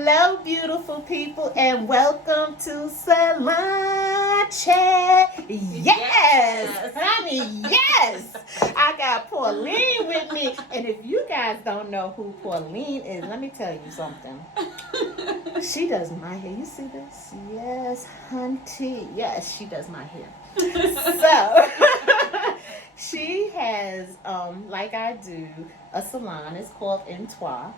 Hello, beautiful people, and welcome to Salon Chat. Yes, honey, yes. I got Pauline with me, and if you guys don't know who Pauline is, let me tell you something. She does my hair. You see this? Yes, hunty. Yes, she does my hair. So, she has, like I do, a salon. It's called En Toi.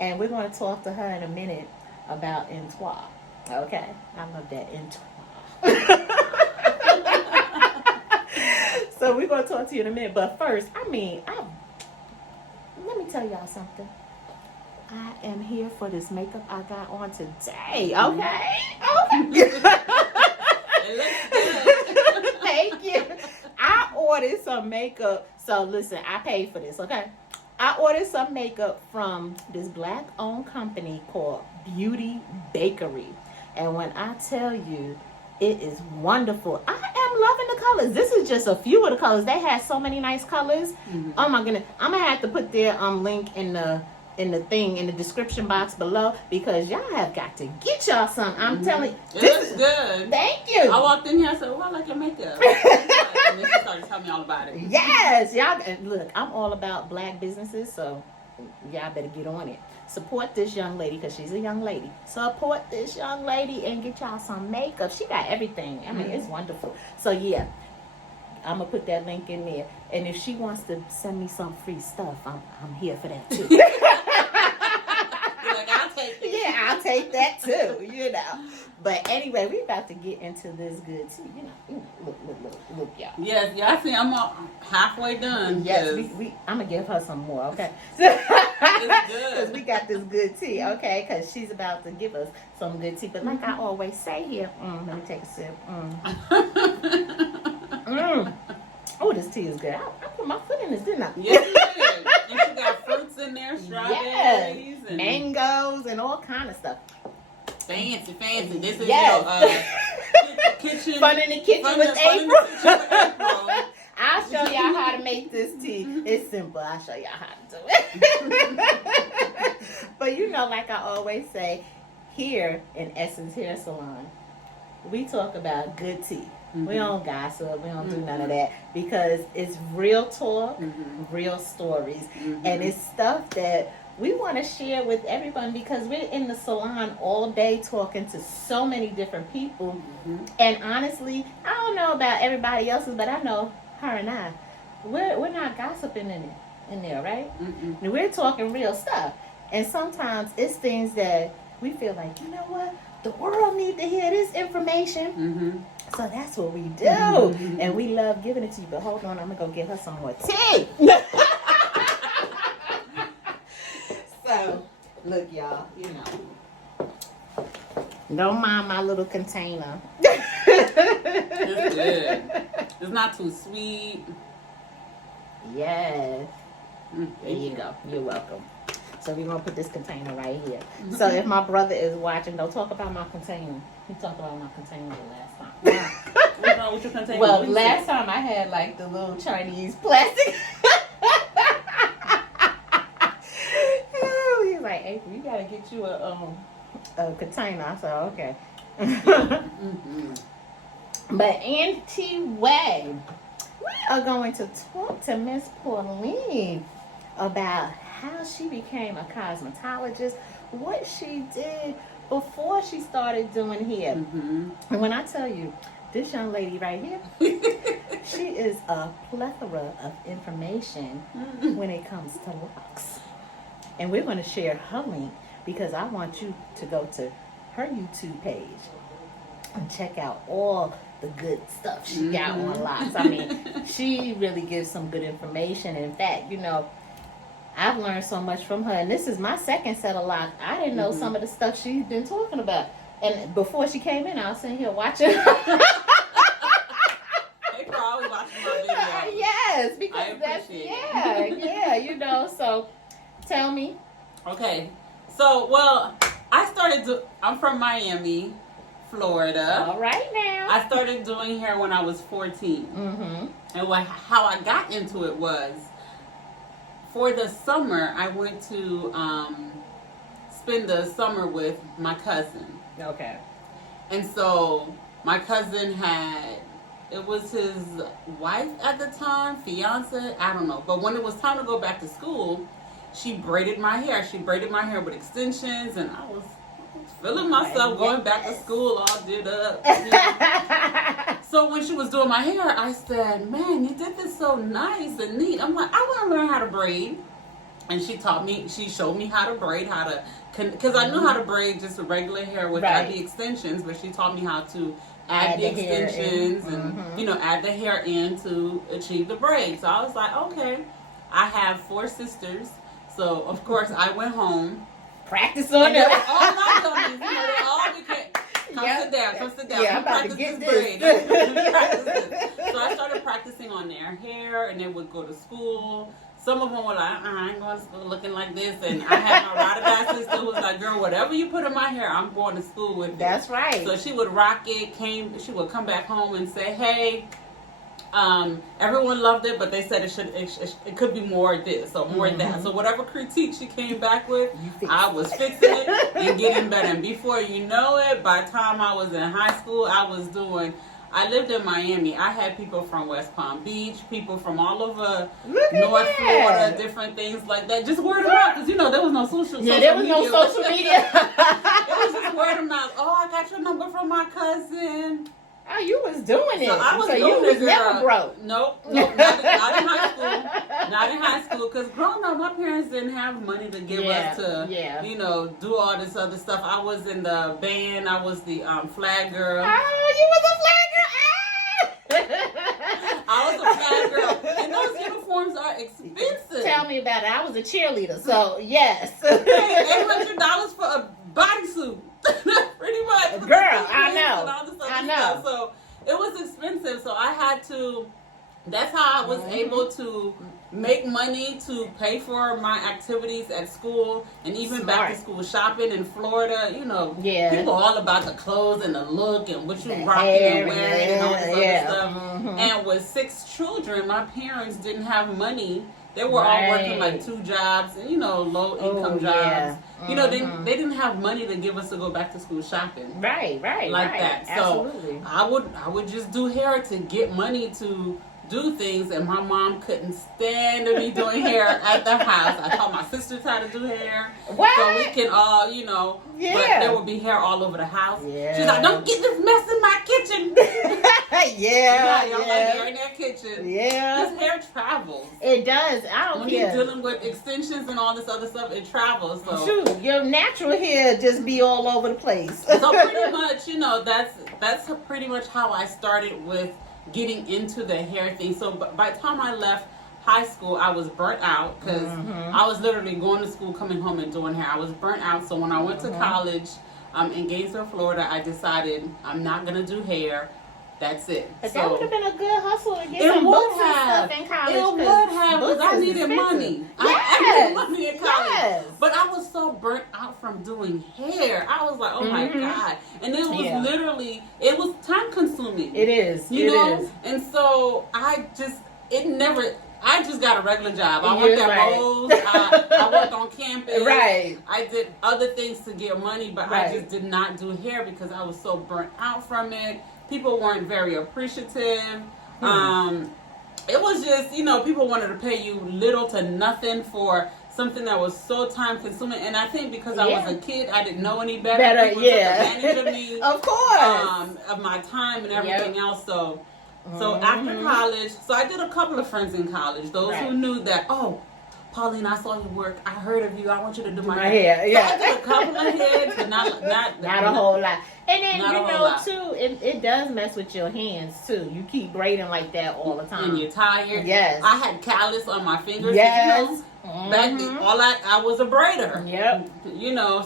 And we're going to talk to her in a minute about En Toi. Okay? I love that, En Toi. So we're going to talk to you in a minute. But first, let me tell y'all something. I am here for this makeup I got on today. Okay? It looks good. Thank you. I ordered some makeup. So listen, I paid for this, okay? I ordered some makeup from this black-owned company called Beauty Bakery. And when I tell you, it is wonderful. I am loving the colors. This is just a few of the colors. They had so many nice colors. Mm-hmm. Oh my goodness. I'm going to have to put their link in the description box below, because y'all have got to get y'all some. I'm telling you. It looks good. Thank you. I walked in here and said, well, I like your makeup. And then she started telling me all about it. Yes. Y'all, look, I'm all about black businesses, so y'all better get on it. Support this young lady, because she's a young lady. Support this young lady and get y'all some makeup. She got everything. I mean, it's wonderful. So, yeah. I'm going to put that link in there. And if she wants to send me some free stuff, I'm here for that, too. I'll take that too, you know. But anyway, we're about to get into this good tea. You know, look, y'all. Yes, y'all see, I'm halfway done. Yes, I'm going to give her some more, okay? It's good. Because we got this good tea, okay? Because she's about to give us some good tea. But like I always say here, let me take a sip. Oh, this tea is good. I put my foot in this, didn't I? Yes, you did. And she got fruits in there, strawberries, and mangoes, and all kind of stuff. Fancy. This is kitchen. Fun in the kitchen with April. I'll show y'all how to make this tea. It's simple. I'll show y'all how to do it. But you know, like I always say, here in Essence Hair Salon, we talk about good tea. Mm-hmm. We don't gossip. We don't do none of that, because it's real talk, real stories, and it's stuff that we want to share with everyone, because we're in the salon all day talking to so many different people. And honestly, I don't know about everybody else's, but I know her and I, we're not gossiping in there, right? And we're talking real stuff. And sometimes it's things that we feel like, you know what? The world needs to hear this information. So that's what we do. And we love giving it to you. But hold on, I'm going to go get her some more tea. So, look, y'all, you know. Don't mind my little container. It's good. It's not too sweet. Yes. There you go. You're welcome. So we're going to put this container right here. So if my brother is watching, don't talk about my container. He talked about my container the last time. What's wrong with your container? Well, last time I had like the little Chinese plastic. Oh, he's like, April, you got to get you a container. I said, okay. But anyway, we are going to talk to Miss Pauline about how she became a cosmetologist, what she did before she started doing hair. And when I tell you, this young lady right here, she is a plethora of information when it comes to locks. And we're going to share her link, because I want you to go to her YouTube page and check out all the good stuff she got on locks. I mean, she really gives some good information. In fact, you know, I've learned so much from her, and this is my second set of locks. I didn't know some of the stuff she's been talking about. And before she came in, I was sitting here watching her. They probably watching my video. Yes, because you know, so tell me. Okay, so, I'm from Miami, Florida. All right now. I started doing hair when I was 14. And how I got into it was, for the summer, I went to spend the summer with my cousin. Okay. And so my cousin it was his wife at the time, fiance, I don't know. But when it was time to go back to school, she braided my hair. She braided my hair with extensions, and I was feeling myself going back to school all did up. So when she was doing my hair, I said, man, you did this so nice and neat. I'm like, I want to learn how to braid. And she showed me how to braid, because I knew how to braid just a regular hair without the extensions, but she taught me how to add the extensions and, add the hair in to achieve the braid. So I was like, okay. I have 4 sisters. So, of course, I went home. Practice on them. All my dummies. They all became, come sit down. Yeah, I'm about to get braid. this. So I started practicing on their hair, and they would go to school. Some of them were like, I ain't going to school looking like this. And I had my ride-or-die sister who was like, girl, whatever you put in my hair, I'm going to school with it. That's right. So she would rock it. She would come back home and say, hey, everyone loved it, but they said it could be more of this or more of that. So whatever critique she came back with, I was fixing it and getting better. And before you know it, by the time I was in high school, I lived in Miami. I had people from West Palm Beach, people from all over North Florida, different things like that. Just word of mouth, because there was no social media. There was no social media. It was just word of mouth. Oh, I got your number from my cousin. Oh, you was doing it. So I was you was never broke. Nope, not in high school. Not in high school, because growing up, my parents didn't have money to give us to, do all this other stuff. I was in the band. I was the flag girl. Oh, you was a flag girl. I was a flag girl. And those uniforms are expensive. Tell me about it. I was a cheerleader, so yes. $800 for a bodysuit. Pretty much. Girl, I know. So it was expensive. So I had to, that's how I was able to make money to pay for my activities at school and even back to school shopping in Florida. People all about the clothes and the look and what you rocking and wearing and all this other stuff. And with 6 children, my parents didn't have money. They were all working like 2 jobs and, low income jobs. They didn't have money to give us to go back to school shopping. Right. Like that. Absolutely. So I would just do hair to get money to do things, and my mom couldn't stand me doing hair at the house. I taught my sisters how to do hair. What? So we can all, but there would be hair all over the house. Yeah. She's like, don't get this mess in my kitchen. Y'all like hair in their kitchen. Yeah. This hair travels. It does. I don't when care. When you're dealing with extensions and all this other stuff, it travels. So shoot, your natural hair just be all over the place. So pretty much, that's pretty much how I started with getting into the hair thing. So by the time I left high school, I was burnt out because I was literally going to school, coming home and doing hair. I was burnt out. So when I went to college in Gainesville, Florida, I decided I'm not going to do hair. That's it. But that would have been a good hustle to get some books and stuff in college. It would have, because I needed money. I needed money in college. Yes. But I was so burnt out from doing hair. I was like, oh my God. And it was literally, it was time consuming. It is. You know? And so I just got a regular job. I worked at Lowe's. I worked on campus. Right. I did other things to get money, but I just did not do hair because I was so burnt out from it. People weren't very appreciative. It was just, people wanted to pay you little to nothing for something that was so time consuming. And I think because I was a kid, I didn't know any better. People took advantage of me. Of course. Of my time and everything else. So after college, I did a couple of friends in college. Those who knew that, oh, Pauline, I saw your work. I heard of you. I want you to do my hair. Yeah. So I did a couple of heads, but not a whole lot. And then, too, it does mess with your hands, too. You keep braiding like that all the time. And you're tired. Yes. I had callus on my fingers. Yes. Back then, I was a braider. Yep.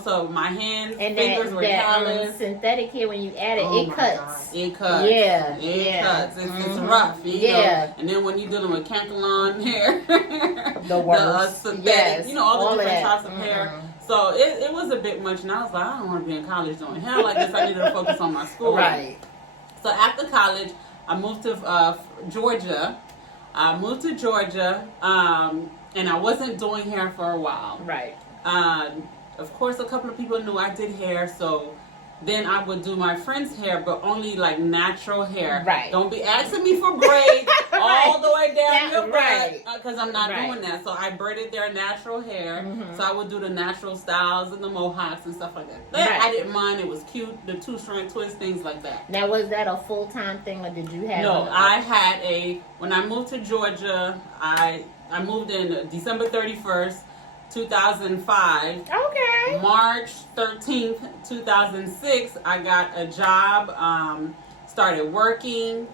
So my hands, and fingers were callous. Synthetic hair, when you add it, it cuts. It cuts. Yeah. It cuts. It's rough. You know? And then when you're dealing with cankalon hair, the worst. Synthetic, all the different types of hair. So it was a bit much, and I was like, I don't want to be in college doing hair like this. I needed to focus on my school. Right. So after college, I moved to Georgia. And I wasn't doing hair for a while. Right. of course, a couple of people knew I did hair, so then I would do my friend's hair, but only like natural hair. Right. Don't be asking me for braids all the way down your right. butt, because I'm not doing that. So I braided their natural hair. So I would do the natural styles and the mohawks and stuff like that. That I didn't mind. It was cute. The 2-strand twist, things like that. Now, was that a full-time thing, or did you have? No, I had when I moved to Georgia, I moved in December 31st. 2005. Okay. March 13th, 2006, I got a job, started working,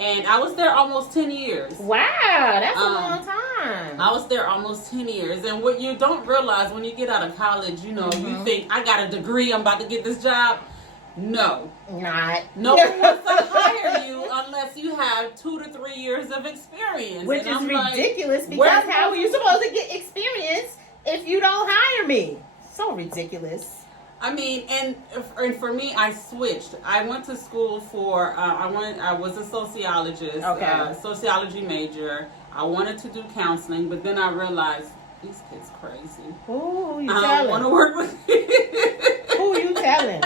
and I was there almost 10 years. Wow, that's a long time. I was there almost 10 years. And what you don't realize when you get out of college, you know, you think, I got a degree, I'm about to get this job. No. Not. No one wants to hire you unless you have 2 to 3 years of experience. Which is ridiculous, because how are you supposed to get experience if you don't hire me? So ridiculous. I mean, and for me, I switched. I went to school for, I was a sociologist, sociology major. I wanted to do counseling, but then I realized, these kids crazy. Who you telling? I don't want to work with Who you telling?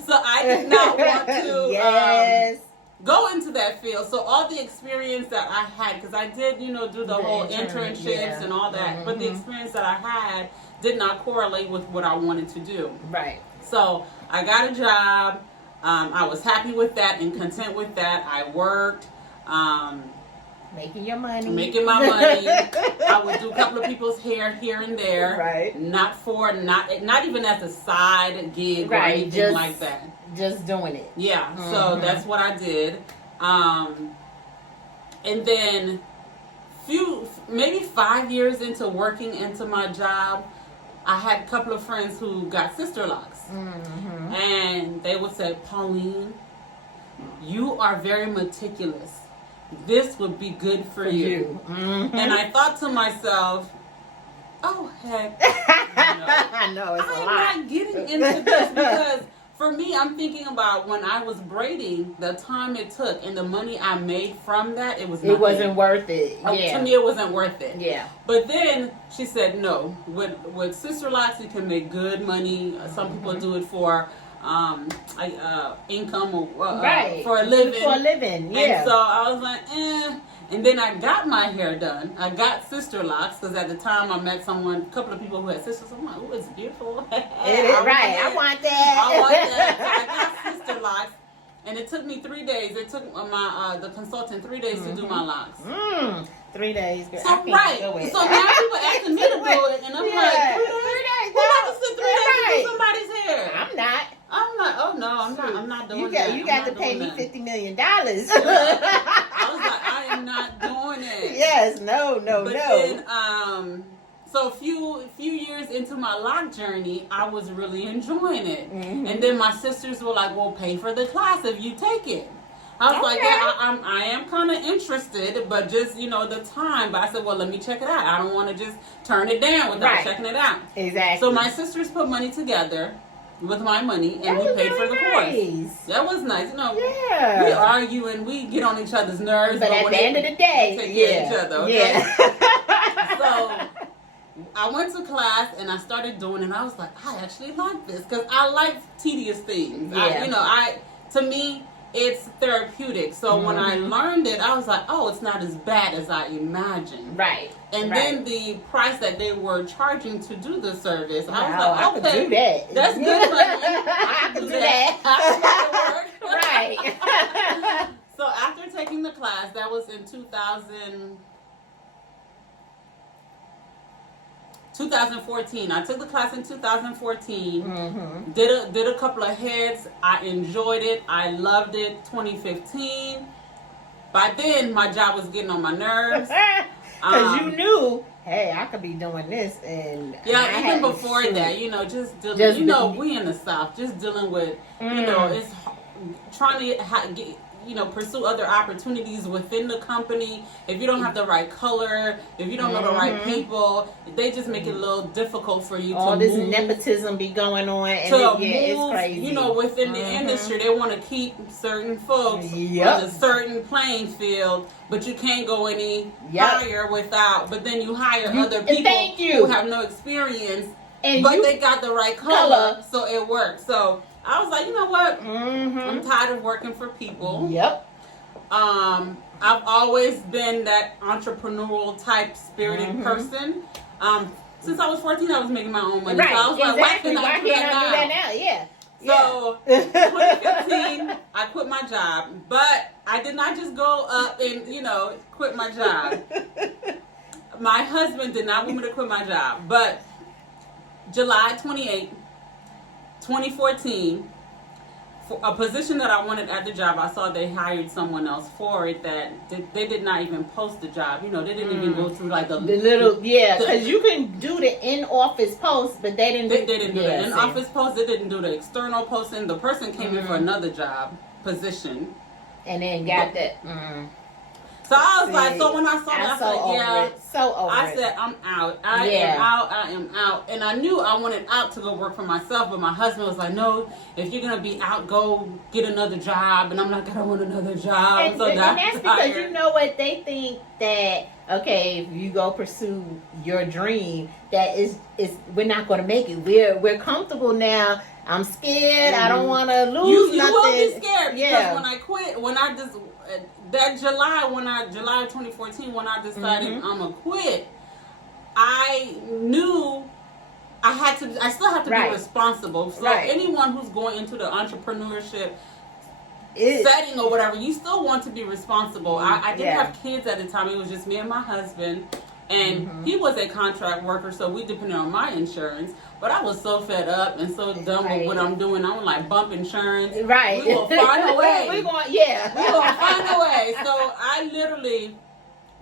So I did not want to yes. Go into that field. So all the experience that I had, because I did, do the whole internships and all that, but the experience that I had did not correlate with what I wanted to do. Right. So I got a job. I was happy with that and content with that. I worked. Making your money. Making my money. I would do a couple of people's hair here and there. Right. Not even as a side gig or anything like that. Just doing it. Yeah. So that's what I did. And then maybe 5 years into working into my job, I had a couple of friends who got sister locks. And they would say, Pauline, you are very meticulous. This would be good for you. And I thought to myself, oh, heck. I know, it's a lot. I'm not getting into this, because for me, I'm thinking about when I was braiding, the time it took and the money I made from that, it was nothing. It wasn't worth it. To me, it wasn't worth it. Yeah. But then she said, no, with sister locks, you can make good money. Some people do it for income or for a living. For a living, yeah. And so I was like, And then I got my hair done. I got sister locks, because at the time I met a couple of people who had sisters. I'm like, oh, it's beautiful. It is, I want that. I want that. So I got sister locks. And it took me 3 days. It took the consultant 3 days to do my locks. 3 days. Girl. So right. So now people asking me to do it, and I'm like, 3 days? Who wants to sit 3 days to do somebody's hair? I'm not. I'm like, oh no, I'm not doing that. You got to pay me $50 million. I was like, I am not doing it. Yes, no. Then, so a few years into my lock journey, I was really enjoying it. And then my sisters were like, well, pay for the class if you take it. I was like, yeah, I am kind of interested, but just, the time. But I said, well, let me check it out. I don't want to just turn it down without checking it out. Exactly. So my sisters put money together with my money, and we paid for the course. That was nice. We argue and we get on each other's nerves. But at the end of the day, we take care of each other, okay? So I went to class and I started doing it, and I was like, I actually like this, because I like tedious things. To me, it's therapeutic. So when I learned it, I was like, oh, it's not as bad as I imagined. Right. And then the price that they were charging to do the service, I was like, I could do that. That's good money. I could do that. Right. So after taking the class, that was in 2014. I took the class in 2014. Did a couple of heads. I enjoyed it. I loved it. 2015. By then, my job was getting on my nerves. Because you knew, hey, I could be doing this, and even before that, just dealing. We in the South, just dealing with, it's trying to get, pursue other opportunities within the company. If you don't have the right color, if you don't know the right people, they just make it a little difficult for you. All to this move, nepotism be going on, and it's crazy. Within the industry, they want to keep certain folks on a certain playing field, but you can't go any higher without. But then you hire other people who have no experience. but they got the right color, so it worked. So I was like, you know what? I'm tired of working for people. Yep. I've always been that entrepreneurial type spirited person. Since I was 14, I was making my own money. Right. So I was like, why can't I do that now? Yeah. So 2015, I quit my job, but I did not just go up and quit my job. My husband did not want me to quit my job, but July 28, 2014, for a position that I wanted at the job, I saw they hired someone else for it that they did not even post the job. They didn't even go through like the little, because you can do the in-office post, but they didn't. They didn't do the in-office post. They didn't do the external posting. The person came in for another job position, and then got that. So I was like, so when I saw that, I said, I'm out. I am out. And I knew I wanted out to go work for myself, but my husband was like, no, if you're going to be out, go get another job. And I'm like, I don't want another job. And that's because you know what? They think that, okay, if you go pursue your dream, that is we're not going to make it. We're comfortable now. I'm scared. I don't want to lose nothing. You will be scared because when I quit, that July of 2014, when I decided I'm gonna quit, I knew I still have to be responsible. So anyone who's going into the entrepreneurship setting or whatever, you still want to be responsible. I didn't have kids at the time. It was just me and my husband. And he was a contract worker, so we depended on my insurance. But I was so fed up and so done with what I'm doing. I'm like, bump insurance. Right. We will find a way. We going to find a way. So I literally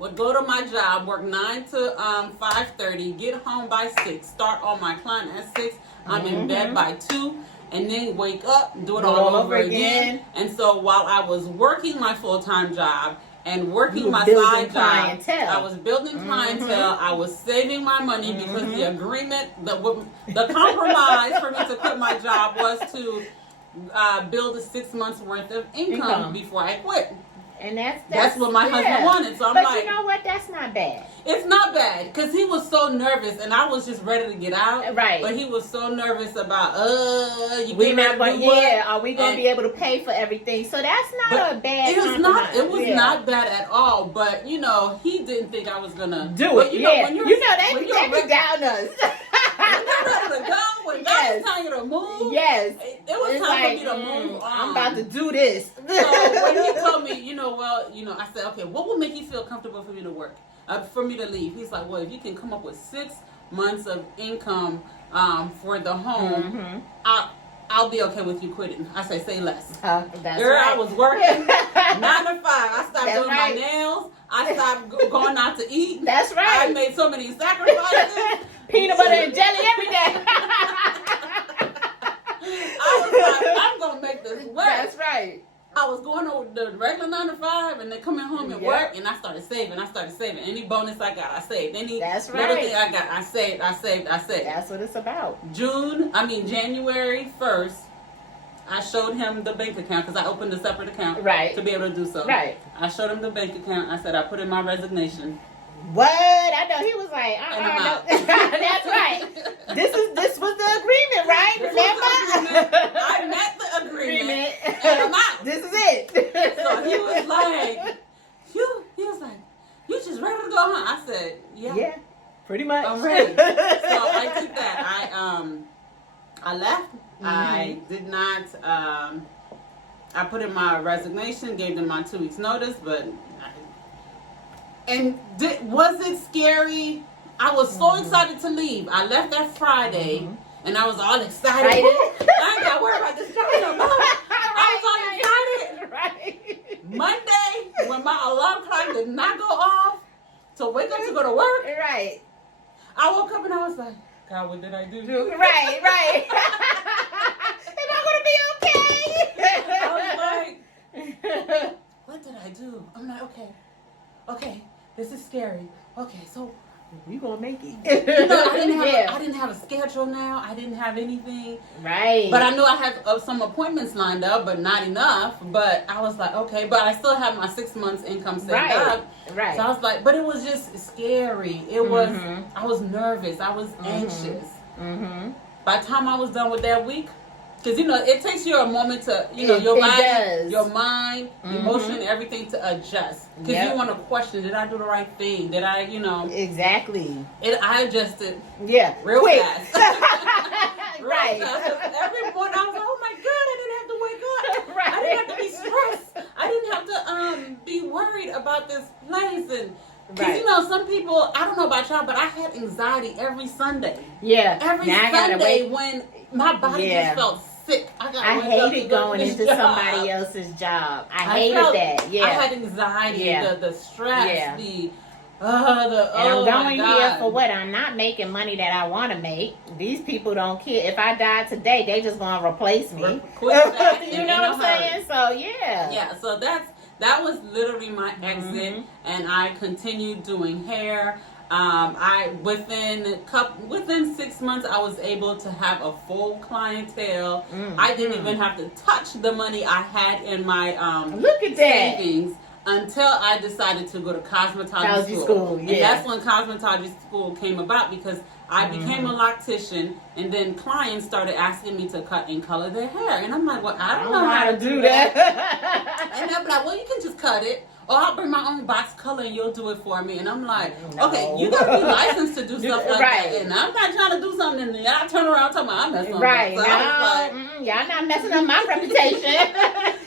would go to my job, work 9 to 5:30, get home by 6, start on my client at 6. I'm in bed by 2. And then wake up, do it all over again. And so while I was working my full-time job, and working my side job, I was building clientele. I was saving my money because the agreement, the compromise for me to quit my job was to build a 6 months worth of income before I quit. And that's what my husband wanted. So I'm but you know what? That's not bad. It's not bad because he was so nervous, and I was just ready to get out. Right. But he was so nervous about are we going to be able to pay for everything? So that's not a bad. It was not bad at all. But he didn't think I was gonna do it. They be down us. When you're ready to go, when God is telling you to move, it was time for me to move on. I'm about to do this. So when he told me, I said, okay, what will make you feel comfortable for me to work, for me to leave? He's like, well, if you can come up with 6 months of income for the home, I'll be okay with you quitting. I say less. I was working 9 to 5. I stopped doing my nails. I stopped going out to eat. That's right. I made so many sacrifices. Peanut butter and jelly every day. I was like, I'm going to make this work. That's right. I was going over the regular 9 to 5 and then coming home and work, and I started saving. Any bonus I got, I saved. Any little thing I got, I saved. That's what it's about. January 1st, I showed him the bank account because I opened a separate account to be able to do so. Right. I showed him the bank account. I said I put in my resignation. What? I know he was like, that's right. This was the agreement, right? Remember? I met the agreement and I'm out. This is it. So he was like, you just ready to go home? I said, yeah, pretty much. I'm ready. So I did that. I left. I did not. I put in my resignation, gave them my 2 weeks notice, but. Was it scary? I was so excited to leave. I left that Friday, and I was all excited. I ain't got to worry about this job no more. I was all excited. Right. Monday, when my alarm clock did not go off to wake up to go to work, right. I woke up and I was like, God, what did I do? Right. Am I going to be okay? I was like, what did I do? I'm like, okay. This is scary. Okay, so we gonna make it. I didn't have a schedule now. I didn't have anything. Right. But I knew I had some appointments lined up, but not enough. But I was like, okay. But I still have my 6 months income saved up. Right. So I was like, but it was just scary. It was. I was nervous. I was anxious. Mm-hmm. By the time I was done with that week, because, you know, it takes you a moment to, you know, your it body, does. your mind, Mm-hmm. emotion, everything to adjust. Because Yep. you want to question, did I do the right thing? Did I, you know? Exactly. I adjusted real quick. fast. Right. Every morning I was like, oh my God, I didn't have to wake up. Right. I didn't have to be stressed. I didn't have to be worried about this place. And because, you know, some people, I don't know about y'all, but I had anxiety every Sunday. Yeah. Every Sunday when my body just felt sick. I hated going into somebody else's job. I hated that. Yeah. I had anxiety, the stress, and I'm going here for what? I'm not making money that I want to make. These people don't care. If I die today, they just going to replace me. You know what I'm saying? So, yeah. Yeah, so that was literally my exit, and I continued doing hair. Within 6 months, I was able to have a full clientele. I didn't even have to touch the money I had in my look at savings until I decided to go to cosmetology school. And that's when cosmetology school came about, because I became a loctician, and then clients started asking me to cut and color their hair. And I'm like, well, I don't know how to do that. And they'll be like, well, you can just cut it. Or I'll bring my own box color and you'll do it for me. And I'm like, okay, you got to be licensed to do stuff like that. And I'm not trying to do something and y'all turn around talking about I'm messing up. Right. So I was like, y'all not messing up my reputation.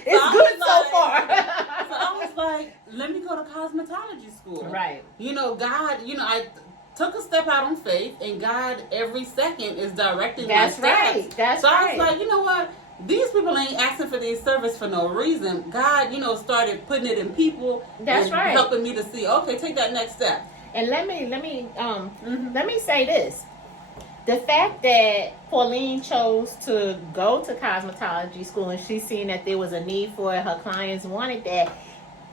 It's good so far. So I was like, let me go to cosmetology school. Right. You know, God, you know, I took a step out on faith, and God every second is directing my steps. Right. That's so right. I was like, you know what? These people ain't asking for these service for no reason. God, you know, started putting it in people and helping me to see, okay, take that next step. And let me say this. The fact that Pauline chose to go to cosmetology school, and she's seen that there was a need for it, her clients wanted that.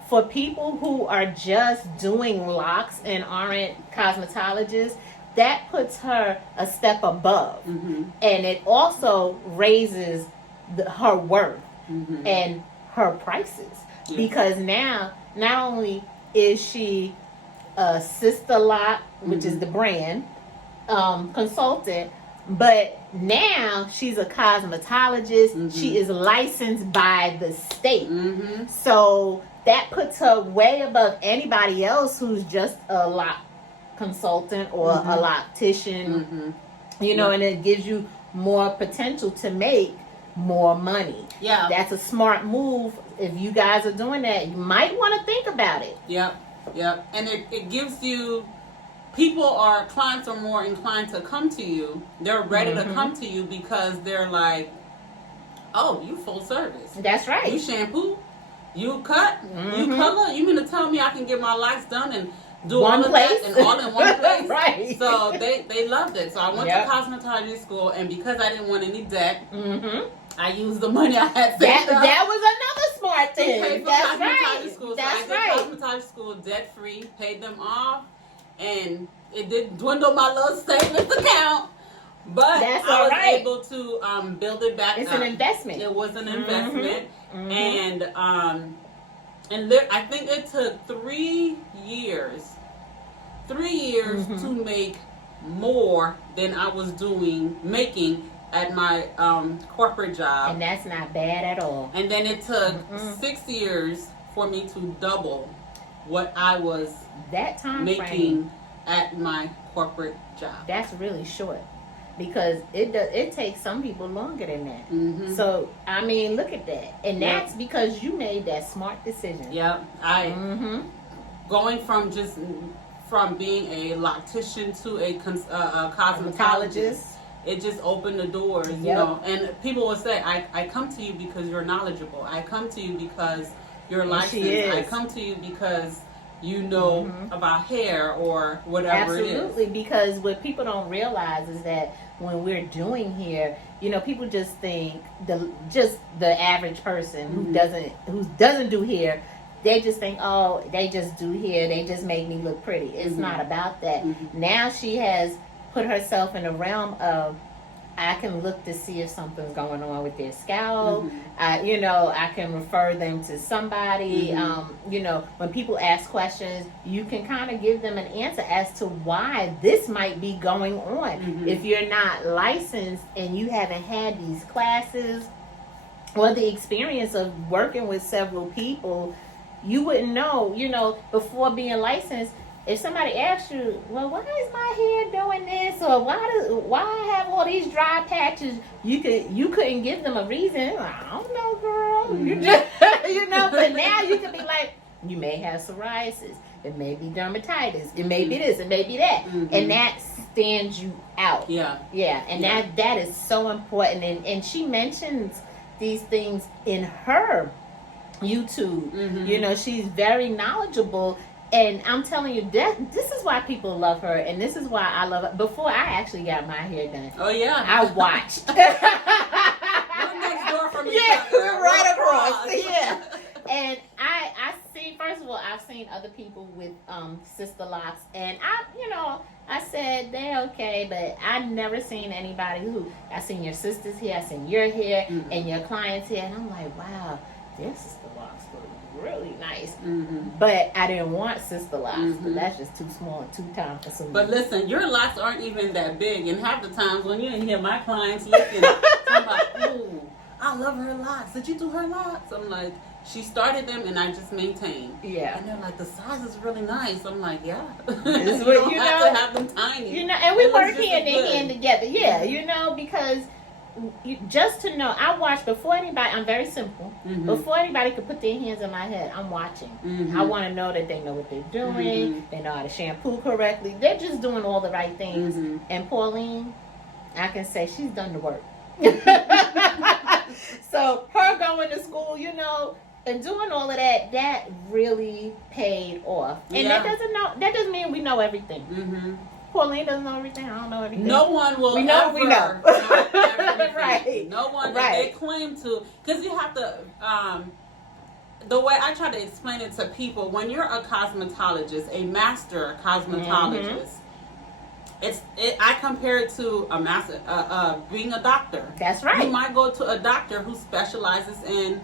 For people who are just doing locks and aren't cosmetologists, that puts her a step above. And it also raises her worth and her prices, because now not only is she a Sister Lock, which is the brand consultant, but now she's a cosmetologist. She is licensed by the state, so that puts her way above anybody else who's just a lock consultant or a loctician. You know, and it gives you more potential to make more money. Yeah, that's a smart move. If you guys are doing that, you might want to think about it. Yep. And it gives you, clients are more inclined to come to you. They're ready to come to you because they're like, oh, you full service. That's right. You shampoo, you cut, you color. You mean to tell me I can get my locks done and do all of that and all in one place? Right. So they loved it. So I went to cosmetology school, and because I didn't want any debt, I used the money I had saved up. That was another smart thing. To pay for cosmetology school. So I did cosmetology school debt free, paid them off, and it did dwindle my little savings account. But I was able to build it back up. It's an investment. It was an investment. And I think it took 3 years to make more than I was making at my corporate job. And that's not bad at all. And then it took 6 years for me to double what I was making at my corporate job. That's really short. Because it takes some people longer than that. So, I mean, look at that. And that's because you made that smart decision. Yep. Going from being a loctician to a cosmetologist, it just opened the doors, you know. And people will say, I come to you because you're knowledgeable. I come to you because you're licensed. I come to you because you know about hair or whatever it is. Absolutely, because what people don't realize is that when we're doing hair, you know, people just think the average person who doesn't do hair, they just think, oh, they just do hair, they just make me look pretty. It's not about that. Now she has put herself in the realm of I can look to see if something's going on with their scalp. I can refer them to somebody. When people ask questions, you can kind of give them an answer as to why this might be going on. If you're not licensed and you haven't had these classes or the experience of working with several people, you wouldn't know, before being licensed. If somebody asks you, well, why is my hair doing this, or why I have all these dry patches, you couldn't give them a reason. I don't know, girl. You just, but now you can be like, you may have psoriasis, it may be dermatitis, it may be this, it may be that, and that stands you out. And that is so important. And she mentions these things in her YouTube. She's very knowledgeable. And I'm telling you, this is why people love her, and this is why I love her. Before I actually got my hair done, I watched. We're next door from each other. We're right across. And I see. First of all, I've seen other people with sister locks, and I said they're okay, but I never seen anybody who. I seen your sister's hair, I seen your hair, and your client's hair, and I'm like, wow, their sister locks look really nice. But I didn't want sister locks because that's just too small and too time consuming. But listen, your locks aren't even that big, and half the times when you didn't hear my clients looking, I'm like, ooh, I love her locks. Did you do her locks? I'm like, she started them and I just maintained. And they're like, the size is really nice. I'm like, yeah. You don't have to have them tiny. And we work hand in hand together. Because just to know, I watch before anybody. I'm very simple. Before anybody could put their hands on my head, I'm watching. I want to know that they know what they're doing. They know how to shampoo correctly. They're just doing all the right things. And Pauline, I can say she's done the work. So her going to school, and doing all of that really paid off. And that doesn't mean we know everything. Pauline doesn't know everything. I don't know everything. No one will know everything. Right. No one, they claim to, because you have to, the way I try to explain it to people, when you're a cosmetologist, a master cosmetologist, I compare it to a master, being a doctor. That's right. You might go to a doctor who specializes in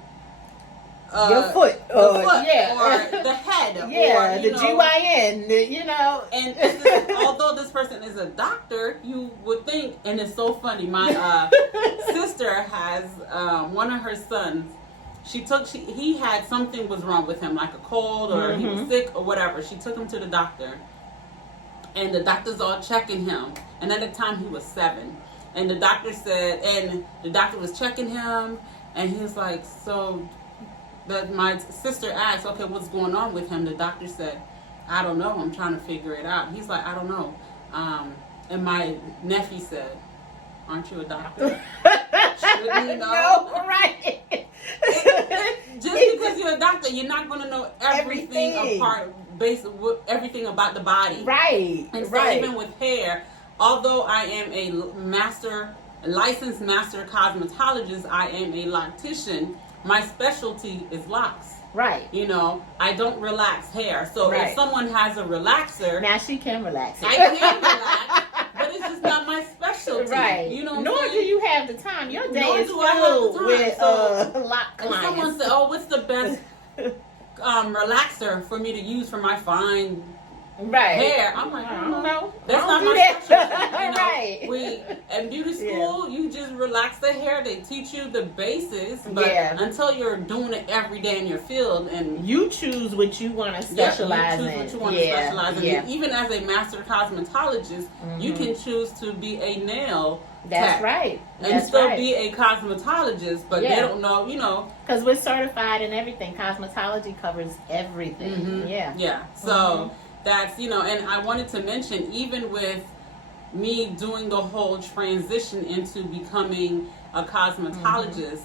your foot, or the head, or the GYN, And although this person is a doctor, you would think, and it's so funny. My sister has one of her sons. He had something was wrong with him, like a cold, or he was sick, or whatever. She took him to the doctor, and the doctor's all checking him. And at the time, he was 7, and the doctor was checking him, and he was like, so. But my sister asked, okay, what's going on with him? The doctor said, I don't know. I'm trying to figure it out. He's like, I don't know. And my nephew said, aren't you a doctor? Shouldn't you know? No, right. Just because you're a doctor, you're not going to know everything everything about the body. Right. And so even with hair, although I am a licensed master cosmetologist, I am a loctician. My specialty is locks. Right. I don't relax hair. So if someone has a relaxer. Now she can relax. I can relax, but it's just not my specialty. Right. Nor do you have the time. Your day is filled with lock clients. And someone said, oh, what's the best relaxer for me to use for my fine hair? I'm like, I don't know. That's not my specialty. In beauty school, you just relax the hair. They teach you the basics, but until you're doing it every day in your field, and you choose what you want to specialize in. You choose what you want to specialize in. Even as a master cosmetologist, you can choose to be a nail tech. Right. And still be a cosmetologist, but they don't know, because we're certified in everything. Cosmetology covers everything. So that's, and I wanted to mention, even with me doing the whole transition into becoming a cosmetologist,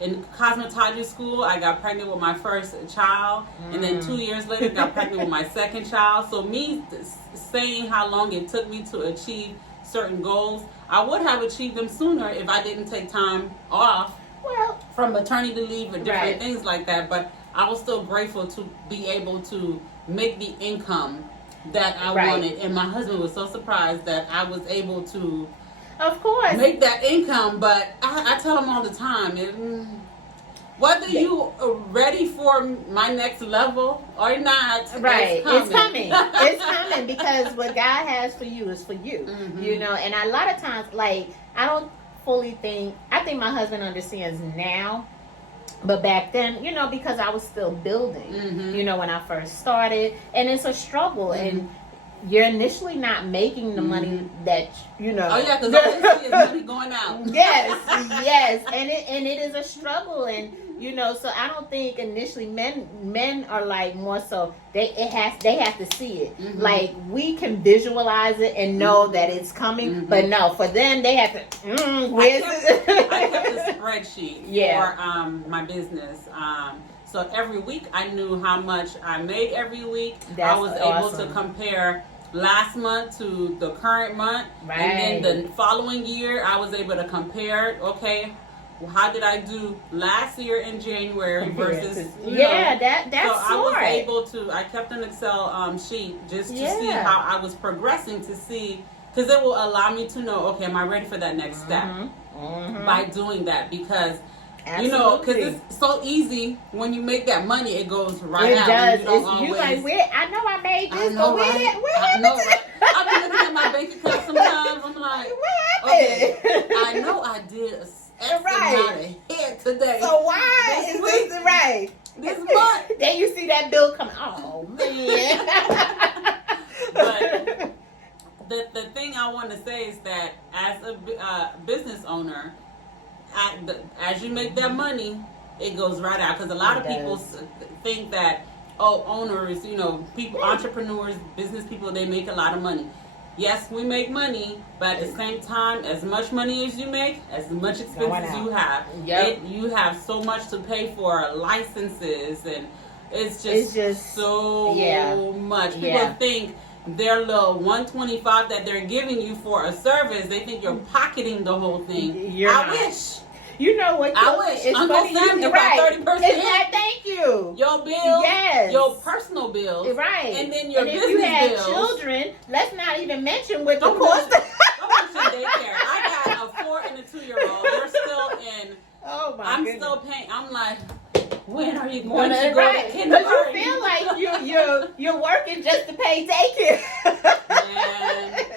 in cosmetology school, I got pregnant with my first child, and then 2 years later, got pregnant with my second child. So me saying how long it took me to achieve certain goals, I would have achieved them sooner if I didn't take time off from maternity leave or different things like that. But I was still grateful to be able to make the income that I wanted. And my husband was so surprised that I was able to Of course. make that income. But I tell them all the time, whether you are ready for my next level or not, right, it's coming. It's coming because what God has for you is for you. You know, and a lot of times, like, I don't fully think. I think my husband understands now. But back then, you know, because I was still building, you know, when I first started, and it's a struggle, and you're initially not making the money that, you know. Oh yeah, because all they see is money going out. Yes, and it is a struggle, and you know, so I don't think initially men are like more so they have to see it. Like we can visualize it and know that it's coming, but no, for them they have to. Where's it? I kept a spreadsheet for my business. So every week I knew how much I made every week. I was able to compare last month to the current month, and then the following year I was able to compare. Okay, how did I do last year in January versus that's so smart. I was able to. I kept an Excel sheet just to see how I was progressing, to see, because it will allow me to know, okay, am I ready for that next step by doing that, because. Absolutely. You know, because it's so easy when you make that money, it goes right out. It does. You like, I know I made this, but where happened to it? I've been looking at my bank account sometimes. I'm like, what happened? Okay, I know I did a X amount ahead today. So why is this right? This month. Then you see that bill come. Oh man. But the thing I want to say is that as a business owner, as you make that money, it goes right out. Because a lot of people think that, owners, you know, people, entrepreneurs, business people, they make a lot of money. Yes, we make money, but at the same time, as much money as you make, as much expenses you have, you have so much to pay for licenses, and it's just so much. People think their little $125 that they're giving you for a service, they think you're pocketing the whole thing. I wish. You know what? I wish. Uncle Sam give about 30%. Thank you. Your bills, your personal bills, and then your business bills. If you have children, let's not even mention what the cost. Don't mention daycare. I got a 4 and a 2-year-old. They're still in. Oh my I'm goodness. still paying. I'm like, when are you going to go to kindergarten? Because you feel like you're working just to pay daycare.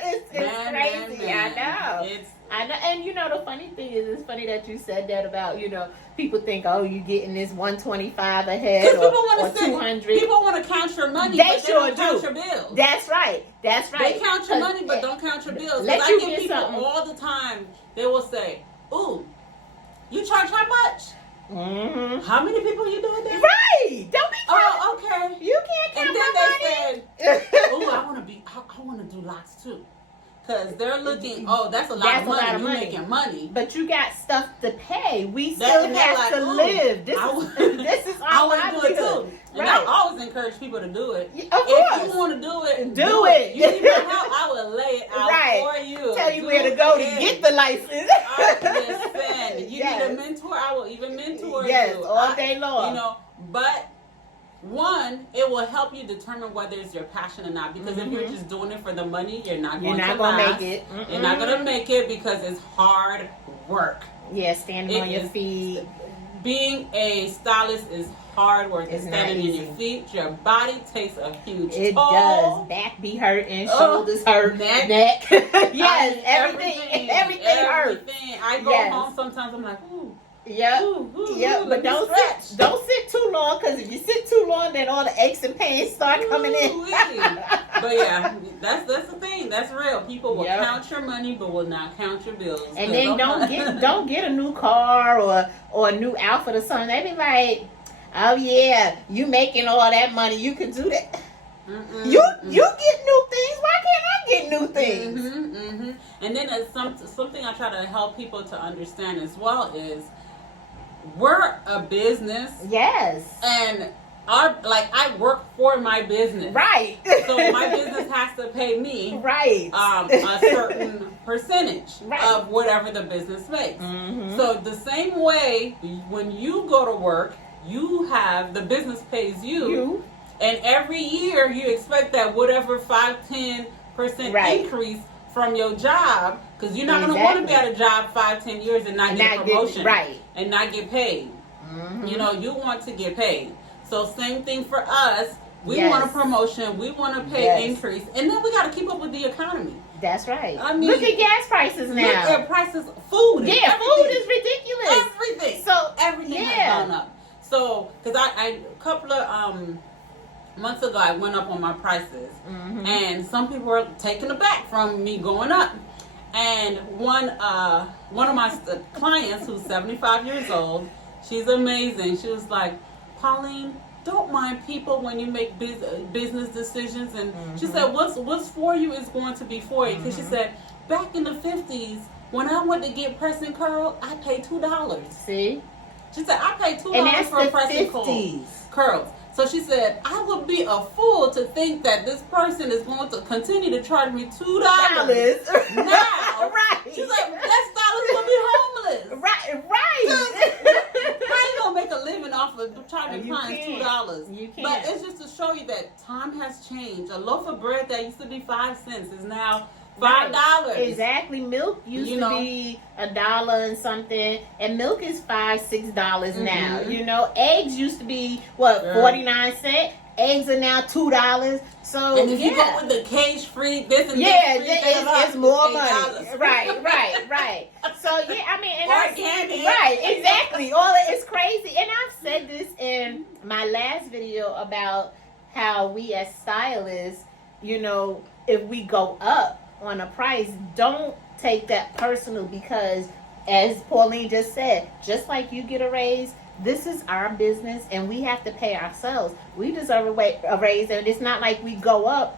It's crazy. Man. I know. I know, and you know the funny thing is, it's funny that you said that about, you know, people think, you getting this 125 ahead or 200. People want to count your money, but they don't count your bills. That's right. They count your money, but don't count your bills. Because I get people all the time. They will say, "Ooh, you charge how much? How many people you doing that?" Right. Don't be. Oh, okay. You can't count and then my they said, "Ooh, I want to do lots too." Because they're looking, that's a lot of money. You're making money. But you got stuff to pay. We still have to live. This is our livelihood. Too. And I always encourage people to do it. Of course. If you want to do it, do it. You need my help, I will lay it out for you. Tell you where to go to get the license. Listen, you need a mentor, I will even mentor you. All day long. You know, but one, it will help you determine whether it's your passion or not. Because if you're just doing it for the money, you're not going to make it. You're not going to make it because it's hard work. Yeah, standing on your feet. Being a stylist is hard work. It's standing on your feet. Your body takes a huge toll. It does. Back be hurting, shoulders hurt, neck. Yes, everything hurts. I go home sometimes. I'm like, ooh. But don't sit too long, because if you sit too long, then all the aches and pains start coming in. But yeah, that's the thing. That's real. People will count your money, but will not count your bills. And then don't get a new car or a new outfit or something. They be like, oh yeah, you making all that money, you can do that. You get new things. Why can't I get new things? And then something I try to help people to understand as well is, we're a business. Yes. And I work for my business. Right. So my business has to pay me a certain percentage of whatever the business makes. So the same way, when you go to work, the business pays you. And every year you expect that whatever 5-10% increase from your job, because you're not going to want to be at a job 5-10 years and not get a promotion, and not get paid. You know, you want to get paid. So same thing for us. We want a promotion. We want to pay increase, and then we got to keep up with the economy. That's right. I mean, look at gas prices now. Look at prices, food. Yeah, food is ridiculous. Everything. So everything has gone up. So, because I a couple of months ago, I went up on my prices, and some people were taken aback from me going up. And one of my clients, who's 75 years old, she's amazing. She was like, Pauline, don't mind people when you make business decisions. And she said, what's for you is going to be for you. Because she said, back in the 50s, when I went to get press and curl, I paid $2. See? She said, I paid $2 for a press and curls. So she said, I would be a fool to think that this person is going to continue to charge me $2 now. Right. She's like, that stylist will be homeless. How you gonna make a living off of charging clients $2? You can't. But it's just to show you that time has changed. A loaf of bread that used to be 5 cents is now $5. Exactly. Milk used to be $1 and something, and milk is $5-6 now. You know, eggs used to be 49 cents. Eggs are now $2. So and if you go with the cage free, this and it's more money. Right. So I mean, and organic. Exactly. All it's crazy. And I've said this in my last video about how we as stylists, you know, if we go up on a price, don't take that personal, because as Pauline just said, just like you get a raise, this is our business and we have to pay ourselves. We deserve a raise, and it's not like we go up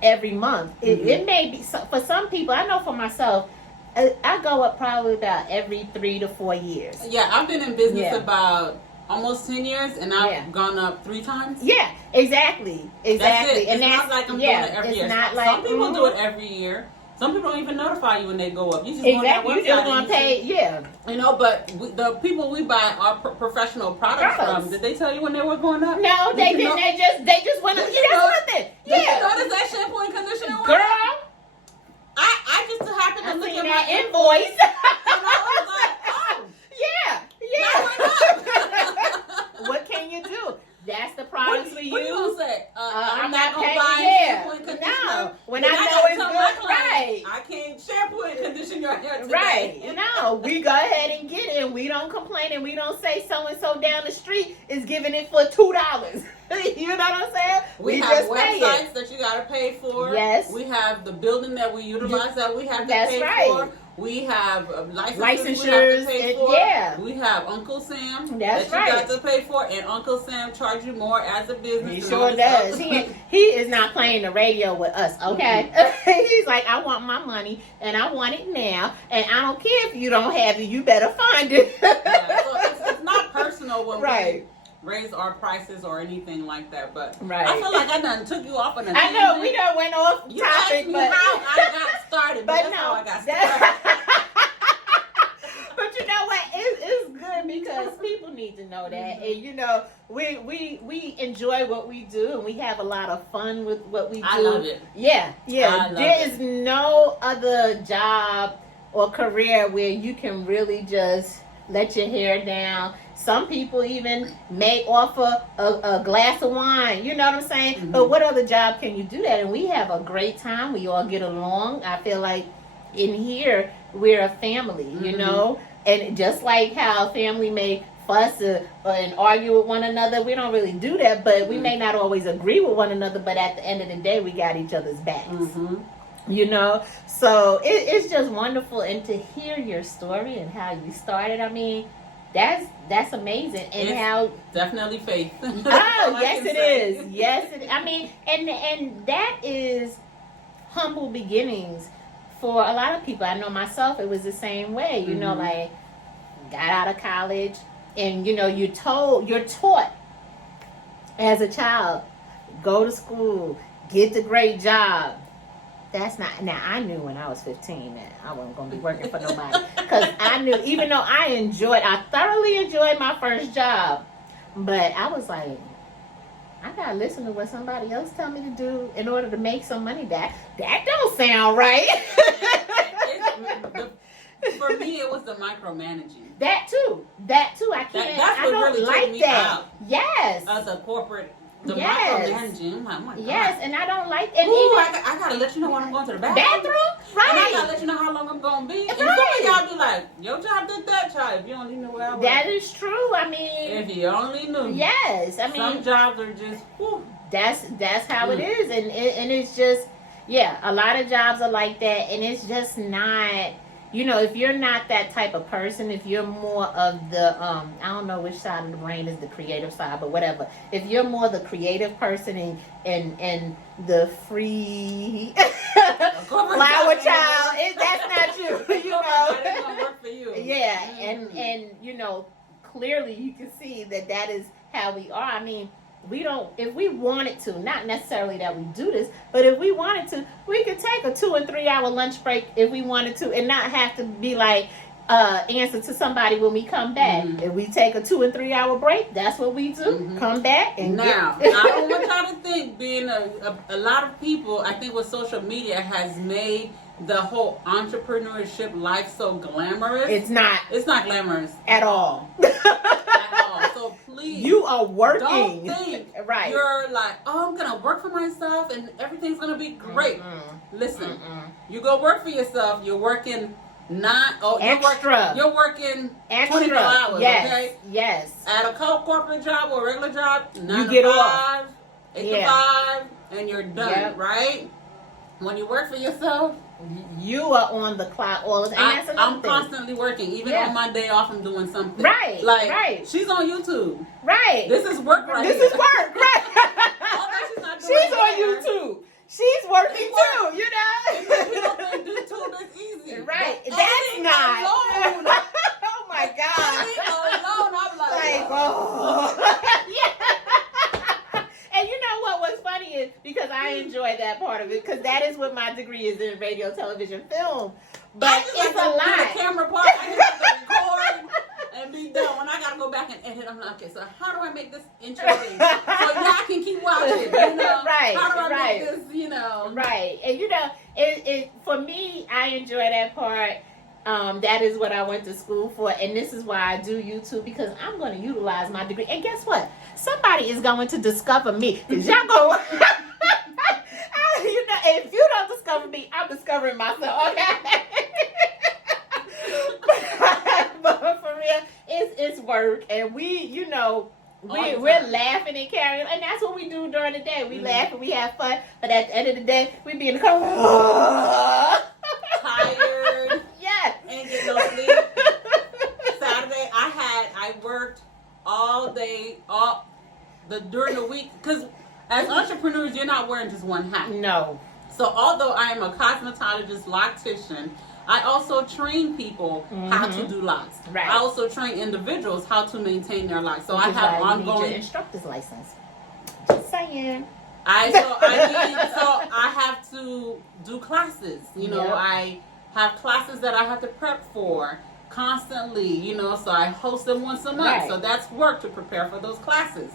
every month. It may be, for some people, I know for myself, I go up probably about every 3 to 4 years. Yeah, I've been in business about almost 10 years, and I've gone up 3 times. Yeah, exactly. That's it. And it's not like I'm doing it every year. Not like, some people do it every year. Some people don't even notify you when they go up. You just go on that website. You just want to pay, You know, but the people we buy our professional products from, did they tell you when they were going up? No, they didn't. They just went up. Did you notice that shampoo and conditioner went up? Girl, I just happened to look at my invoice. And I was like, oh. Yeah. What can you do? That's the products we use. What you gonna say? I'm not gonna buy shampoo and conditioner. No, when I know it's good, right? I can't shampoo and condition your hair today. Right. No, we go ahead and get it, and we don't complain, and we don't say so and so down the street is giving it for $2. You know what I'm saying? We have just websites that you gotta pay for. Yes. We have the building that we utilize that we have to pay for. We have licensures we have to pay for. Yeah. We have Uncle Sam that you got to pay for, and Uncle Sam charge you more as a business. He sure does. He is not playing the radio with us, okay? He's like, I want my money, and I want it now, and I don't care if you don't have it. You better find it. So it's not personal when we raise our prices or anything like that, but I feel like I done took you off on a tangent. I know, we done went off topic, you asked me how I got started, but that's how I got started. But you know what? It's good because people need to know that, and you know, we enjoy what we do, and we have a lot of fun with what we do. I love it. Yeah. There is no other job or career where you can really just let your hair down. Some people even may offer a glass of wine. You know what I'm saying? But what other job can you do that? And we have a great time. We all get along. I feel like in here, we're a family, you know? And just like how family may fuss and argue with one another, we don't really do that. But we may not always agree with one another. But at the end of the day, we got each other's backs. You know? So it's just wonderful. And to hear your story and how you started, I mean, that's amazing. And it's how definitely faith. Oh, yes it is. Yes it is. I mean, and that is humble beginnings for a lot of people. I know myself, it was the same way. You know, like got out of college, and you know, you're taught as a child, go to school, get the great job. That's not, now I knew when I was 15 that I wasn't going to be working for nobody. Because I knew, even though I thoroughly enjoyed my first job, but I was like, I got gotta listen to what somebody else tell me to do in order to make some money. That don't sound right. For me, it was the micromanaging. That too. I can't. That's what I don't really like took me that. out. Yes. As a corporate, the Yes. micromanaging. I'm like, oh my God. Yes, and I don't like. And Ooh, even I gotta let you know when I'm going to the bathroom. bathroom, And I right? gotta let you know how long I'm gonna be. And Right. some of y'all be like, your job did that, child. If you only knew where I was. That is true. I mean, If you only knew. yes. I Some mean, jobs are just, whew. that's how it is, and it's just, yeah, a lot of jobs are like that, and it's just not. You know, if you're not that type of person, if you're more of the, I don't know which side of the brain is the creative side, but whatever. If you're more the creative person and the free flower child, that's not you. You know, That ain't gonna work for you. yeah, Mm-hmm. and you know, clearly you can see that is how we are. I mean, we don't, if we wanted to, not necessarily that we do this, but if we wanted to, we could take a 2 and 3 hour lunch break if we wanted to, and not have to be like answer to somebody when we come back. Mm-hmm. If we take a 2 and 3 hour break, that's what we do. Mm-hmm. Come back and now, I don't want y'all to think being a lot of people, I think with social media has made the whole entrepreneurship life so glamorous. It's not glamorous at all. at all. So please, You are working. don't think right. you're like, oh, I'm gonna work for myself and everything's gonna be great. Listen, you go work for yourself. You're working extra. You're working Extra. 24 hours. Yes. Okay. Yes. At a corporate job or a regular job, 9 You get to off. 5, 8 to 5, and you're done. Yep. Right? When you work for yourself, You are on the clock all the time. And that's another I'm thing. constantly working. Even Yeah. on my day off, I'm doing something. Right, Like, right. she's on YouTube. Right. This is work right This here. is work. Right. Although she's not doing She's on hair, YouTube. She's working too, you People know? think YouTube is easy. Right. But That's editing not. alone, Oh my God. editing alone, I'm Like, like, oh. Yeah. And you know what was funny is, because I enjoy that part of it, because that is what my degree is in radio, television, film. But I just it's like a to do lot. the camera part. I just have to record and be done. When I gotta go back and edit, I'm like, okay, so how do I make this interesting so y'all can keep watching? You know, Right, How do I right. make this? You know, Right. And you know, it for me, I enjoy that part. That is what I went to school for, and this is why I do YouTube, because I'm going to utilize my degree. And guess what? Somebody is going to discover me. Cause y'all go, you know, if you don't discover me, I'm discovering myself. Okay. But for real, it's work, and we, you know. We're laughing and carrying, and that's what we do during the day. We laugh and we have fun, but at the end of the day, we be in the car. tired, Yes. ain't get no sleep. Saturday, I worked all day, during the week, because as entrepreneurs, you're not wearing just one hat. No. So although I am a cosmetologist, loctician, I also train people how to do locks. Right. I also train individuals how to maintain their locks. So Which I is have why you need ongoing. your instructor's license. Just saying. I have to do classes. You know, Yep. I have classes that I have to prep for constantly. You know, so I host them once a month. Right. So that's work to prepare for those classes.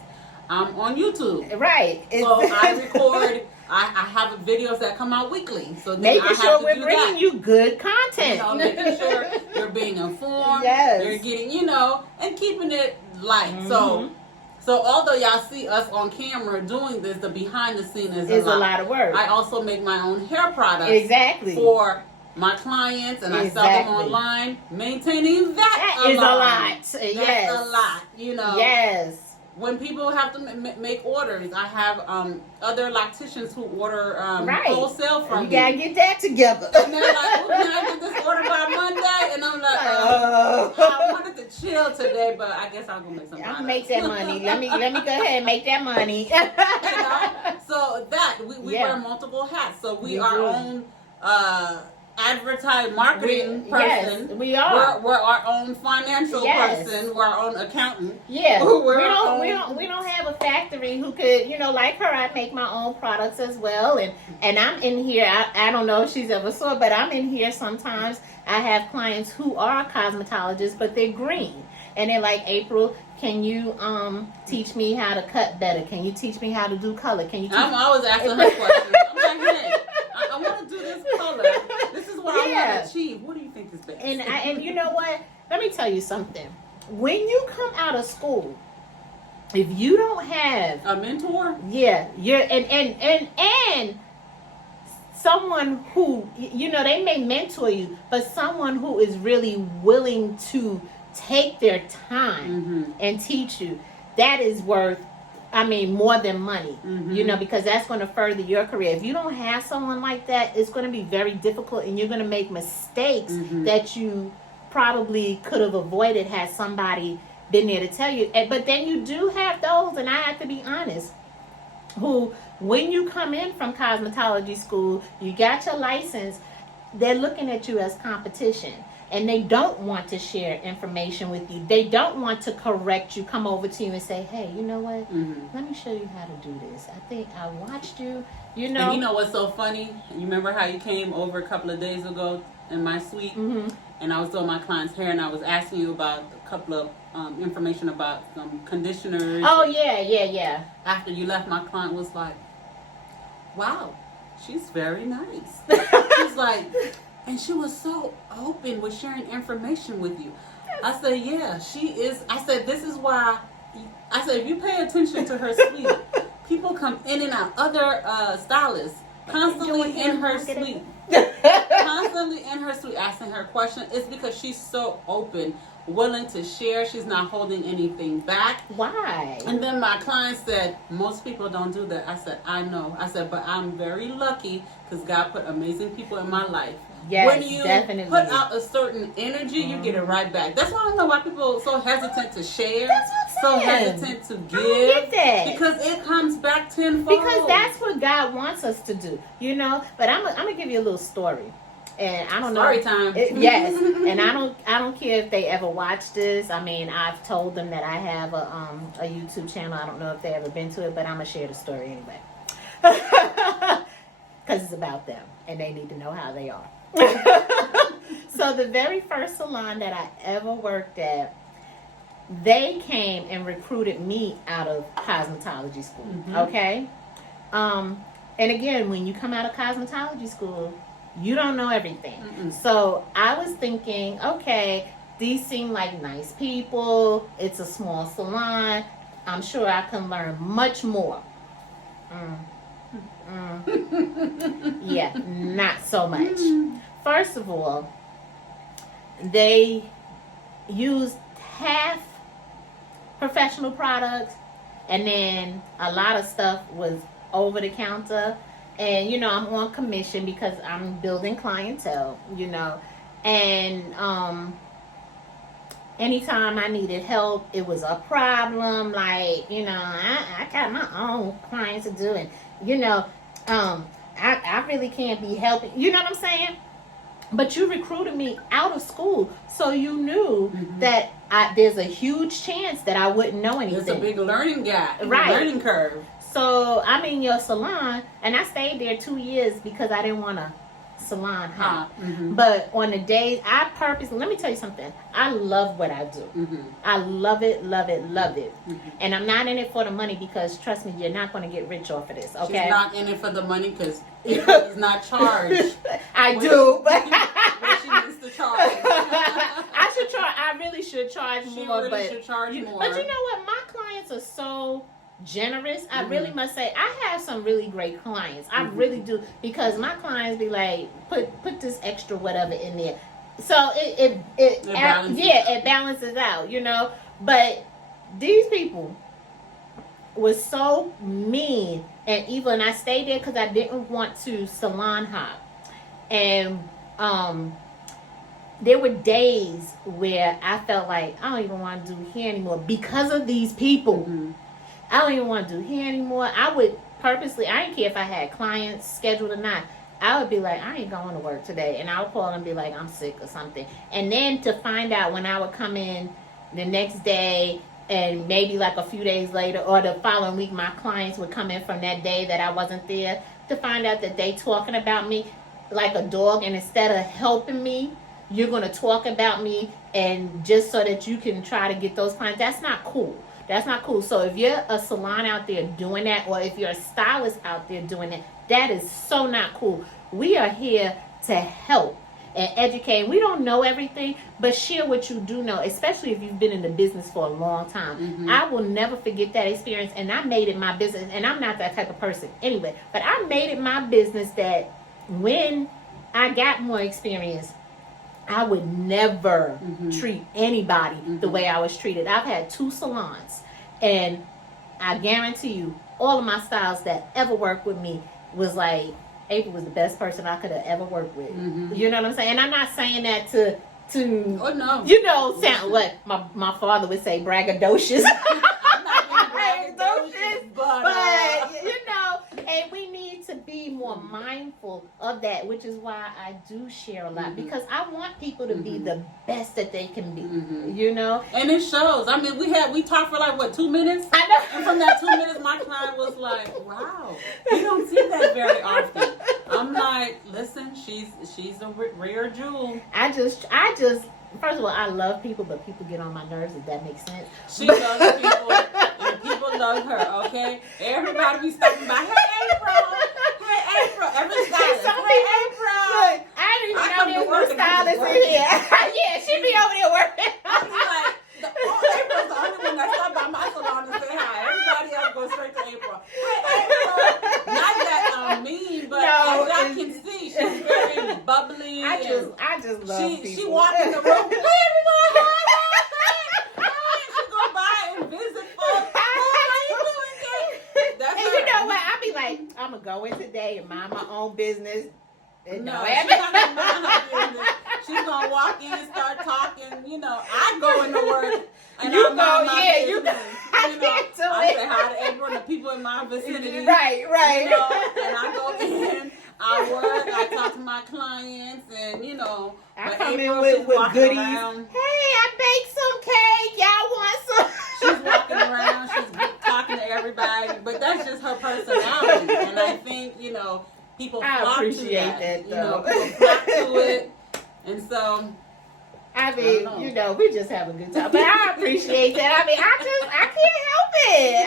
I'm on YouTube. Right. So I record. I have videos that come out weekly. So then making I have sure to we're do bringing that. you good You content. know, making sure you're being informed. Yes. You're getting, you know, and keeping it light. Mhm. So although y'all see us on camera doing this, the behind the scene is It's a lot of work. I also make my own hair products Exactly. for my clients, and I sell them Exactly. online. Maintaining that is a alone, lot. That's Yes. a lot. You know. Yes. When people have to make orders, I have other locticians who order Right. wholesale from You me. gotta get that together. And they're like, "Can I get this order by Monday?" And I'm like, I wanted to chill today, but I guess I'll go make some. I'm gonna products. make that money. Let me go ahead and make that money. You know? So that we Yeah. wear multiple hats. So we We are do. own advertising marketing Yes, person. we are. We're our own financial Yes. person. We're our own accountant. Yeah, We're we don't have a factory who could, you know, like her. I make my own products as well, and I'm in here. I don't know if she's ever saw, but I'm in here sometimes. I have clients who are cosmetologists, but they're green, and they're like, April, Can you teach me how to cut better? Can you teach me how to do color? Can you teach I'm always asking her questions. I'm like, hey, I want to do this color. This is what I want to achieve. What do you think is best? And you know what? Let me tell you something. When you come out of school, if you don't have a mentor, you're and someone who, you know, they may mentor you, but someone who is really willing to take their time and teach you, that is worth, I mean, more than money, you know, because that's going to further your career. If you don't have someone like that, it's going to be very difficult, and you're going to make mistakes that you probably could have avoided had somebody been there to tell you. But then you do have those, and I have to be honest, who, when you come in from cosmetology school, you got your license, they're looking at you as competition. And they don't want to share information with you. They don't want to correct you, come over to you and say, hey, you know what? Let me show you how to do this. I think I watched you, you know. And you know what's so funny? You remember how you came over a couple of days ago in my suite? And I was doing my client's hair, and I was asking you about a couple of information about some conditioners. Oh, yeah. After you left, my client was like, wow, she's very nice. She's like... And she was so open with sharing information with you. I said, yeah, she is. I said, this is why. I said, if you pay attention to her suite, people come in and out. Other stylists constantly in her suite. Constantly in her suite asking her questions. It's because she's so open, willing to share. She's not holding anything back. Why? And then my client said, most people don't do that. I said, I know. I said, but I'm very lucky because God put amazing people in my life. Yes, when you definitely put out a certain energy, you get it right back. That's why I don't know why people are so hesitant to share, so hesitant to give. I don't get that. Because it comes back tenfold. Because that's what God wants us to do, you know. But I'm gonna give you a little story, and I don't know. Story time. Yes, and I don't care if they ever watch this. I mean, I've told them that I have a YouTube channel. I don't know if they ever been to it, but I'm gonna share the story anyway, because it's about them, and they need to know how they are. So the very first salon that I ever worked at, they came and recruited me out of cosmetology school. Okay, and again, when you come out of cosmetology school, you don't know everything. So I was thinking, okay, these seem like nice people. It's a small salon. I'm sure I can learn much more. Yeah, not so much. First of all, they used half professional products, and then a lot of stuff was over the counter. And, you know, I'm on commission because I'm building clientele, you know. And anytime I needed help, it was a problem. Like, you know, I got my own clients to do, and, you know, I really can't be helping. You know what I'm saying? But you recruited me out of school, so you knew that there's a huge chance that I wouldn't know anything. There's a big learning gap, right? Learning curve. So I'm in your salon, and I stayed there 2 years because I didn't want to salon hop. But on the days, I purposely, let me tell you something. I love what I do. I love it, love it, love it. And I'm not in it for the money because, trust me, you're not going to get rich off of this, okay? She's not in it for the money because it's not charged. I do, but she needs to charge. I should charge. I really should charge more. She really but should charge more. But you know what? My clients are so generous. I really must say I have some really great clients. I really do, because my clients be like, put this extra whatever in there, so it balances out, you know. But these people was so mean and evil, and I stayed there because I didn't want to salon hop. And there were days where I felt like I don't even want to do hair anymore because of these people. I don't even want to do hair anymore. I would purposely, I didn't care if I had clients scheduled or not. I would be like, I ain't going to work today. And I would call and be like, I'm sick or something. And then to find out when I would come in the next day, and maybe like a few days later or the following week, my clients would come in from that day that I wasn't there, to find out that they talking about me like a dog. And instead of helping me, you're going to talk about me and just so that you can try to get those clients. That's not cool. That's not cool. So if you're a salon out there doing that, or if you're a stylist out there doing that, that is so not cool. We are here to help and educate. We don't know everything, but share what you do know, especially if you've been in the business for a long time. Mm-hmm. I will never forget that experience, and I made it my business, and I'm not that type of person anyway, but I made it my business that when I got more experience, I would never treat anybody the way I was treated. I've had 2 salons, and I guarantee you, all of my stylists that ever worked with me was like, April was the best person I could have ever worked with. You know what I'm saying? And I'm not saying that to oh, no. you know, sound what my father would say, braggadocious. I'm not being braggadocious, but you know, and we need to be more mindful of that, which is why I do share a lot, because I want people to be the best that they can be. You know, and it shows. I mean, we talked for like what, 2 minutes? I know. And from that 2 minutes, my client was like, "Wow, you don't see that very often." I'm like, "Listen, she's a rare jewel." I just. First of all, I love people, but people get on my nerves, if that makes sense. She loves people, and people love her, okay? Everybody be stopping by, "Hey, April! Hey, April!" Every stylist, "Hey, April!" Look, I didn't even know there was stylists in here. Yeah, she be over there working. I'm like, April's the only one that stopped by my salon to say hi. Everybody else goes straight to April. "Hey, April!" Not that I'm mean, but as y'all can see, she's very bubbly. I just love people. She walked in the room, "Hey, everyone! Hi! She go by and visit folks. How you doing, That's and her. you know what? I be like, I'm gonna go in today and mind my own business. No, she's not gonna mind her business. She's gonna walk in and start talking. You know, I go into work and You I mind my yeah, business. you go. I can't do I it. say hi to April and the people in my vicinity. Right. You know, and I go in, I work, I talk to my clients, and you know, I but come April, in she's with walking goodies. around. Hey, I baked some cake. Y'all want some? She's walking around, she's talking to everybody, but that's just her personality, and I think, you know, people I flock appreciate to that, you know, though. people flock to it, and so I mean, you know, we just have a good time, but I appreciate that. I mean, I can't help it.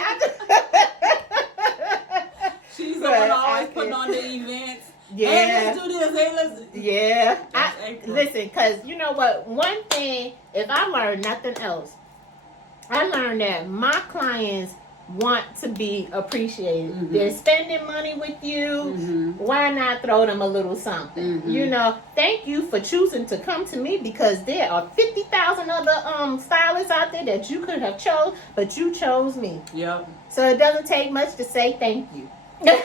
she's the one always putting on the events. Yeah. Hey, let's do this. Hey, let's. Yeah. April. Listen, because you know what? One thing, if I learned nothing else, I learned that my clients want to be appreciated. They're spending money with you. Why not throw them a little something? You know, thank you for choosing to come to me, because there are 50,000 other stylists out there that you could have chose, but you chose me. Yep. So it doesn't take much to say thank you. It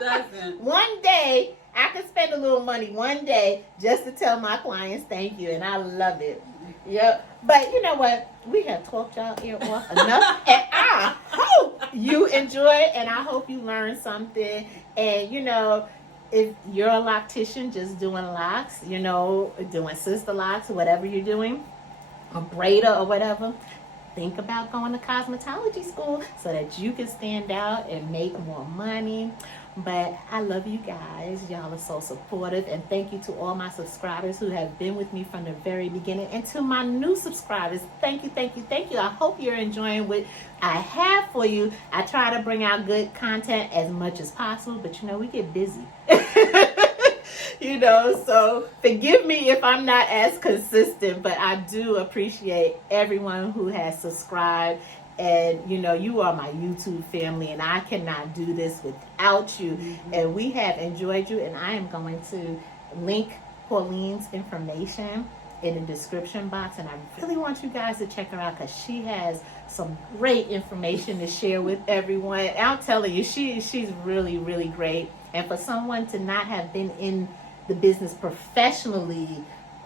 doesn't. One day, I could spend a little money one day just to tell my clients thank you, and I love it. Yep. But you know what? We have talked y'all ear off enough, and I hope you enjoy it, and I hope you learn something. And you know, if you're a loctician just doing locks, you know, doing sister locks, whatever you're doing, a braider or whatever, think about going to cosmetology school so that you can stand out and make more money. But I love you guys. Y'all are so supportive. And thank you to all my subscribers who have been with me from the very beginning. And to my new subscribers, thank you, thank you, thank you. I hope you're enjoying what I have for you. I try to bring out good content as much as possible, but you know, we get busy. You know, so forgive me if I'm not as consistent, but I do appreciate everyone who has subscribed. And you know, you are my YouTube family, and I cannot do this without you. And we have enjoyed you, and I am going to link Pauline's information in the description box, and I really want you guys to check her out, because she has some great information to share with everyone. And I'm telling you, she's really, really great. And for someone to not have been in the business professionally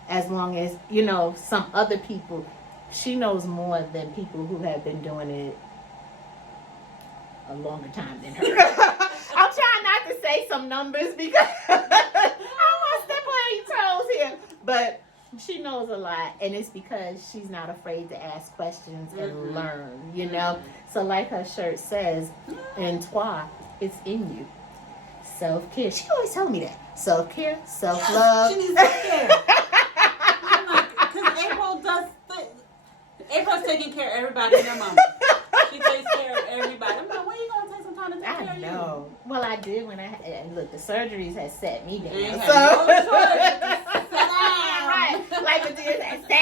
as long as, you know, some other people, she knows more than people who have been doing it a longer time than her. I'm trying not to say some numbers because I don't want to step on your toes here. But she knows a lot, and it's because she's not afraid to ask questions and learn, you know. So like her shirt says, En Toi, it's in you. Self-care. She always told me that. Self-care, self-love. She needs self-care. I'm like, because April's taking care of everybody in her mama. She takes care of everybody. I'm like, when are you going to take some time to take care of you? I know. Well, I did when and look, the surgeries had set me down. You ain't So. had no choice. Sit down. Right. Like the deer said, sit down.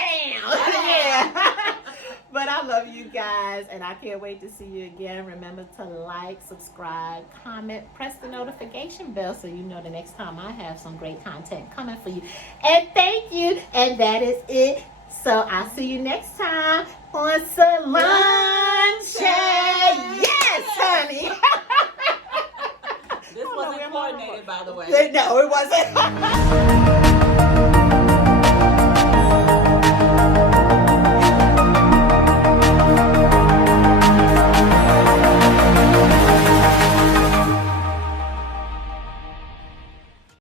Yeah. But I love you guys, and I can't wait to see you again. Remember to like, subscribe, comment, press the notification bell so you know the next time I have some great content coming for you. And thank you. And that is it. So I'll see you next time on Salon Chat. Yes, honey. This wasn't coordinated, by the way. No, it wasn't.